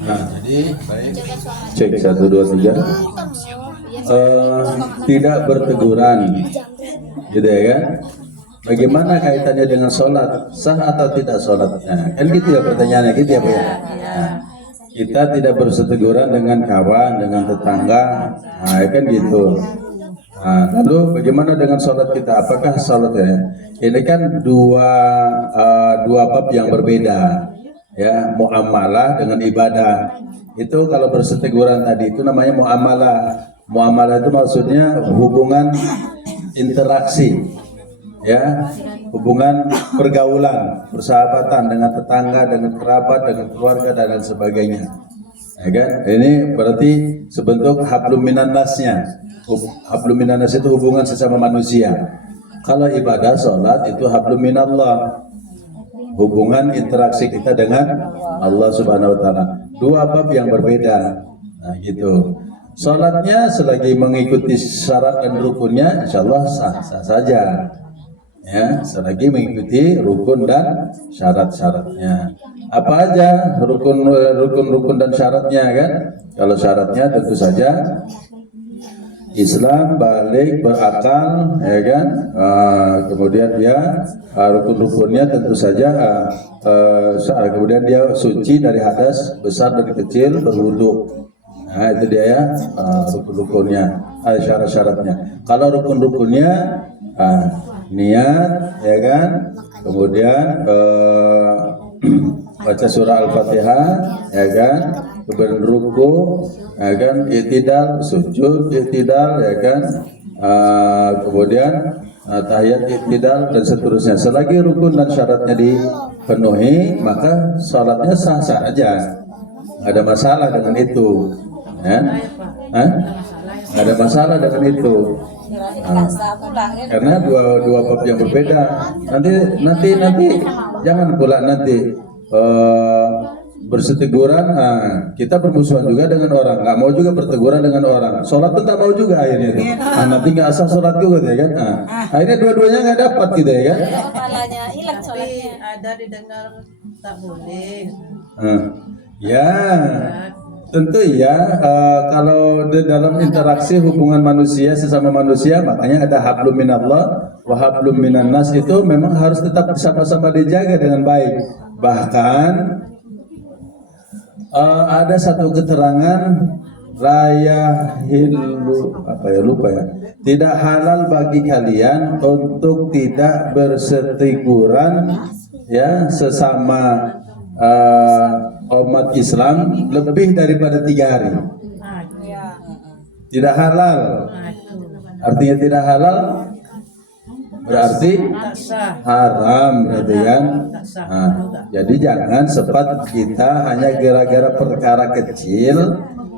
Nah, jadi baik. Cek 1 2 3. Tidak berteguran, gitu ya kan? Bagaimana kaitannya dengan sholat? Sah atau tidak sholatnya? Kan gitu ya pertanyaannya, gitu ya Pak ya? Nah, kita tidak berseteguran dengan kawan, dengan tetangga, nah kan gitu. Nah, lalu bagaimana dengan sholat kita? Apakah sholatnya? Ini kan dua bab yang berbeda, ya, muamalah dengan ibadah. Itu kalau berseteguran tadi itu namanya muamalah. Muamalah itu maksudnya hubungan interaksi, ya, hubungan pergaulan, persahabatan dengan tetangga, dengan kerabat, dengan keluarga dan lain sebagainya. Ya kan? Ini berarti sebentuk hablum minan nasnya. Hablum minan nas itu hubungan sesama manusia. Kalau ibadah sholat itu hablum minallah, hubungan interaksi kita dengan Allah Subhanahu wa taala. Dua bab yang berbeda. Nah, gitu. Sholatnya selagi mengikuti syarat dan rukunnya, insya Allah sah-sah saja. Ya, selagi mengikuti rukun dan syarat-syaratnya. Apa aja rukun dan syaratnya kan? Kalau syaratnya tentu saja Islam, balik, berakal, ya kan? Kemudian dia rukun-rukunnya tentu saja kemudian dia suci dari hadas besar dan kecil, berwudu. Nah itu dia ya, rukun-rukunnya, syarat-syaratnya. Kalau rukun-rukunnya niat, ya kan? Kemudian baca surah Al-Fatihah, ya kan? Kemudian ruku, ya kan? I'tidal, sujud, i'tidal, ya kan? Kemudian tahiyat, i'tidal dan seterusnya. Selagi rukun dan syaratnya dipenuhi, maka sholatnya sah-sah aja. Ada masalah dengan itu, ya? Ada masalah dengan itu. Karena dua bab yang berbeda. Nanti jangan pula nanti berseteguran. Kita bermusuhan juga dengan orang, nggak mau juga berteguran dengan orang. Sholat pun tak mau juga akhirnya itu. Nanti nggak asal sholat juga, ya kan? Akhirnya dua-duanya nggak dapat gitu ya kan? Kepalanya hilang sholatnya. Ada didengar tak boleh. Ya, tentu ya. Kalau di dalam interaksi hubungan manusia sesama manusia, makanya ada hablum minallah wa hablum minan nas, itu memang harus tetap sama-sama dijaga dengan baik. Bahkan ada satu keterangan tidak halal bagi kalian untuk tidak berseteguran, ya, sesama umat Islam lebih daripada 3 hari. Tidak halal. Artinya tidak halal berarti haram, berarti kan? Jadi jangan sempat kita hanya gara-gara perkara kecil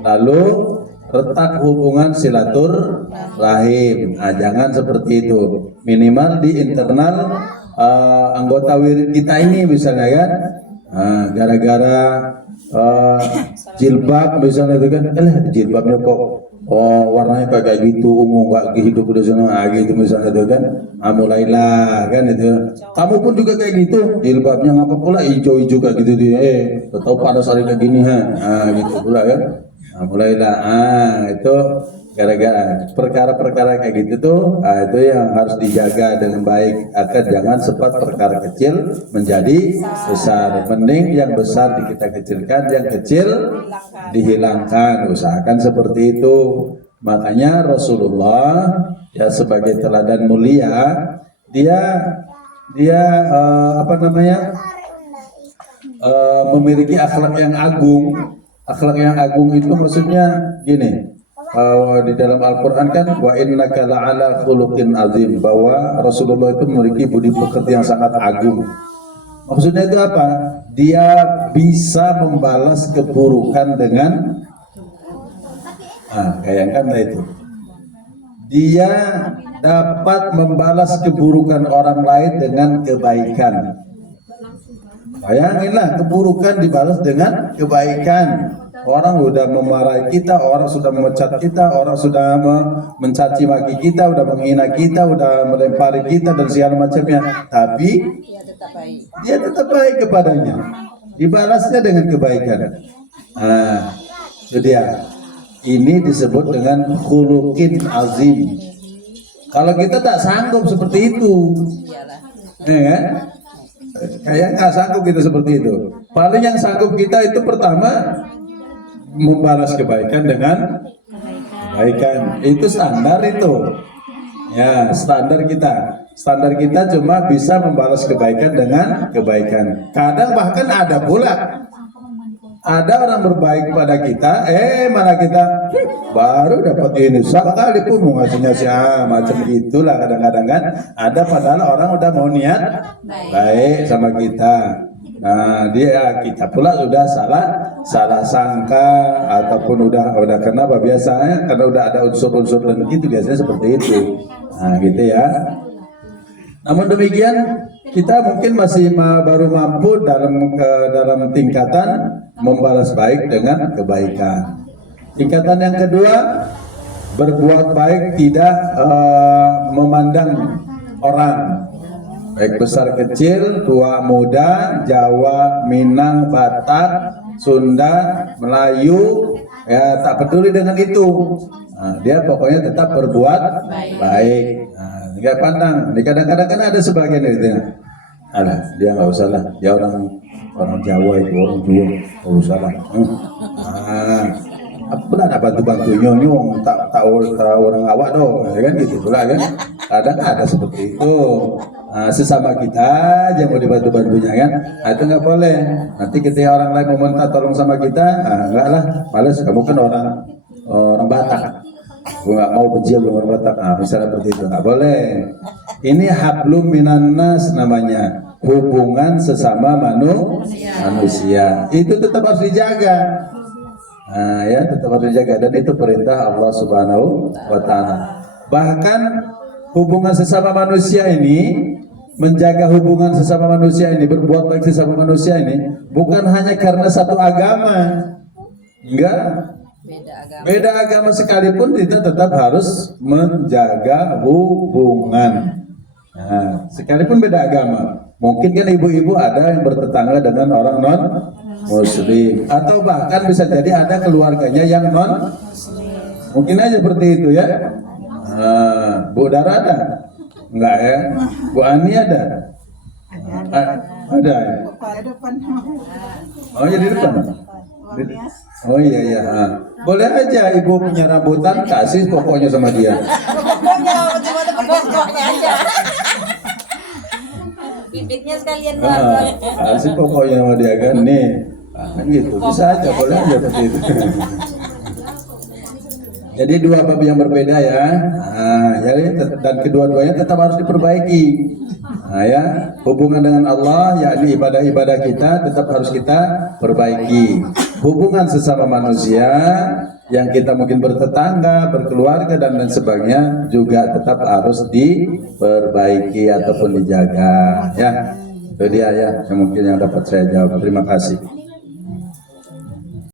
lalu retak hubungan silaturahim. Jangan seperti itu. Minimal di internal anggota wirid kita ini misalnya kan, gara-gara jilbab misalnya itu kan, jilbabnya kok warnanya kayak gitu, ungu, nggak hidup di sana, gitu misalnya itu kan, mulailah kan itu. Kamu pun juga kayak gitu, jilbabnya ngapa pula hijau-hijau kayak gitu dia, tahu pada hari kayak gini gitu pula kan. Mulailah itu gara-gara perkara-perkara kayak gitu tuh, itu yang harus dijaga dengan baik agar jangan sempat perkara kecil menjadi besar. Mending yang besar kita kecilkan, yang kecil dihilangkan. Usahakan seperti itu. Makanya Rasulullah ya sebagai teladan mulia, dia memiliki akhlak yang agung. Akhlak yang agung itu maksudnya gini. Di dalam Al-Quran kan wa innaka la'ala khuluqin azim, bahwa Rasulullah itu memiliki budi pekerti yang sangat agung. Maksudnya itu apa? Dia bisa membalas keburukan dengan bayangkan itu. Dia dapat membalas keburukan orang lain dengan kebaikan. Bayanginlah keburukan dibalas dengan kebaikan. Orang sudah memarahi kita, orang sudah memecat kita, orang sudah mencaci maki kita, sudah menghina kita, sudah melempari kita dan segala macamnya. Tapi dia tetap baik kepadanya. Dibalasnya dengan kebaikan. Nah, itu dia. Ini disebut dengan khuluqin azim. Kalau kita tak sanggup seperti itu, ya kan? Kayak nggak sanggup kita seperti itu. Paling yang sanggup kita itu pertama membalas kebaikan dengan kebaikan. Itu standar itu. Ya, standar kita. Standar kita cuma bisa membalas kebaikan dengan kebaikan. Kadang bahkan ada pula ada orang berbaik kepada kita, malah kita baru dapat ini sekali pun mau ngasihnya macam itulah kadang-kadang kan. Ada padahal orang udah mau niat baik sama kita. Nah, kita pula sudah salah sangka ataupun udah kenapa biasanya karena udah ada unsur-unsur dan itu biasanya seperti itu. Nah, gitu ya. Namun demikian kita mungkin masih baru mampu dalam tingkatan membalas baik dengan kebaikan. Tingkatan yang kedua, berbuat baik tidak memandang orang, baik besar kecil, tua muda, Jawa, Minang, Batak, Sunda, Melayu, ya tak peduli dengan itu. Nah, dia pokoknya tetap berbuat baik. Nah, nggak pandang. Kadang-kadang kan ada sebagian itu. Alah, dia nggak usah lah. Dia orang Jawa itu orang Jawa, nggak usah lah. Pula ada bantu nyonyong, tak orang awak dong, ya kan gitu pula kan. Kadang ada seperti itu. Nah, sesama kita aja mau dibantu-bantunya kan, itu nggak boleh. Nanti ketika orang lain mau minta tolong sama kita, enggak lah, males. Kamu kan orang Batak, gue nggak mau benci orang Batak. Nah, misalnya seperti itu nggak boleh. Ini hablum minan nas namanya, hubungan sesama manusia. Itu tetap harus dijaga. Nah, ya tetap harus dijaga dan itu perintah Allah Subhanahu wa taala. Bahkan hubungan sesama manusia ini, menjaga hubungan sesama manusia ini, berbuat baik sesama manusia ini bukan hanya karena satu agama. Enggak. Beda agama sekalipun kita tetap harus menjaga hubungan. Nah, sekalipun beda agama. Mungkin kan ibu-ibu ada yang bertetangga dengan orang non Muslim, atau bahkan bisa jadi ada keluarganya yang non Muslim. Mungkin aja seperti itu ya. Bu Dara ada? Enggak ya? Bu Ani ada? Ada ya? Oh ya di depan. Oh iya iya. Boleh aja ibu punya rambutan kasih pokoknya sama dia. Pokoknya aja. Bibitnya sekalian kasih pokoknya sama dia kan nih. Kan gitu. Bisa aja, boleh aja seperti itu. Jadi dua bab yang berbeda ya. Dan kedua-duanya tetap harus diperbaiki. Nah, ya, hubungan dengan Allah yakni ibadah-ibadah kita tetap harus kita perbaiki. Hubungan sesama manusia yang kita mungkin bertetangga, berkeluarga dan lain sebagainya juga tetap harus diperbaiki ataupun dijaga. Ya, itu dia ya yang mungkin yang dapat saya jawab. Terima kasih.